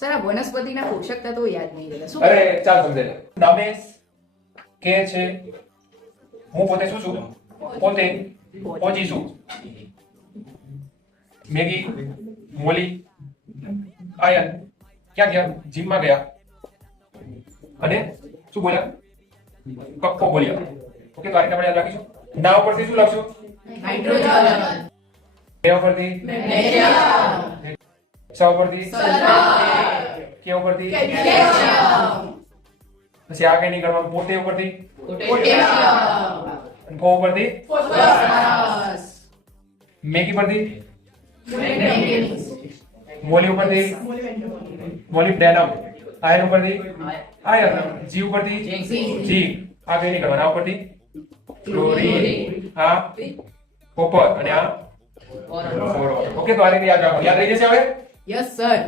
sir આ વનસ્પતિના પોષક તત્વો યાદ નહીં રહેતા શું અરે ચાલ સમજાય રમેશ કે છે હું પોતે શું છું પોતે પહોંચી છું મેગી મોલી આયન ક્યાં ગયા જીમમાં ગયા અને શું બોલ્યા કક્કો બોલ્યા ઓકે તો આ રીતે આપણે યાદ રાખીશું ના ઉપરથી શું લખશું નાઇટ્રોજન બે ઉપરથી મેગ્નેશિયમ છ ઉપરથી કે ઉપરથી કેલ્શિયમ પછી આ કઈ નહીં કરવાનું પોતે ઉપરથી પોટેશિયમ અને કો ઉપરથી ફોસ્ફરસ મેગી પરથી મેંગનીઝ મોલી ઉપરથી મોલિબ્ડેનમ આયન ઉપરથી આયન જી ઉપરથી જી આ કઈ નહીં કરવાનું આ ઉપરથી ક્લોરીન આ કોપર અને આ બોરોન ઓકે તો આ રીતે યાદ રાખો યાદ રહી જશે હવે યસ સર